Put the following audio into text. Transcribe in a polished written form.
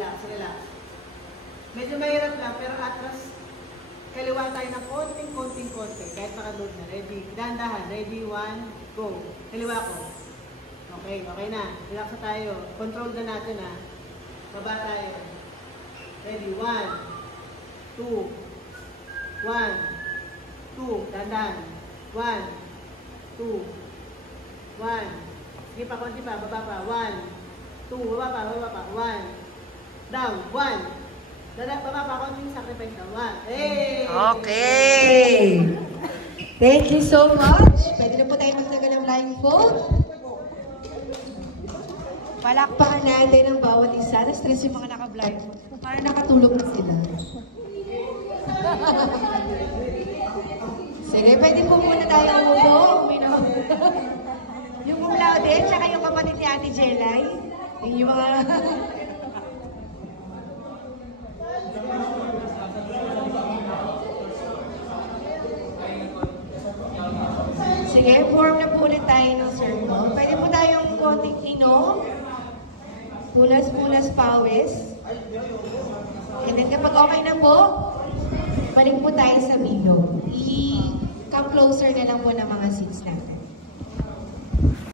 Relax, relax. Medyo mahirap lang, pero atras, kaliwa tayo ng konting. Kahit naka-load na. Ready? Dahan-dahan. Ready? 1, go. Kaliwa ko. Okay, okay na. Relax na tayo. Control na natin ha. Baba tayo. Ready? 1, 2, 1, 2. Dahan-dahan. 1, 2, 1. Sige pa, konti pa. Baba pa. 1, 2. Baba pa. 1. Down. 1. Baba pa, konting sacrifice na. 1. Hey! Okay! Thank you so much. Pwede na po tayo magtagal ng blindfold. Palakpakan natin ang bawat isa. Na-stress yung mga naka-blindfold. Para nakatulog na sila. Sige, pwede po muna tayo umupo. Yung cum laude, tsaka yung kapatid ni Ate Jelay. Yung mga... Sige, form na po ulit tayo ng circle. Pwede po tayong konting inom. Punas-punas pawis. And then kapag okay na po, balik po tayo sa bilog. I-come closer na lang po ng mga seats natin.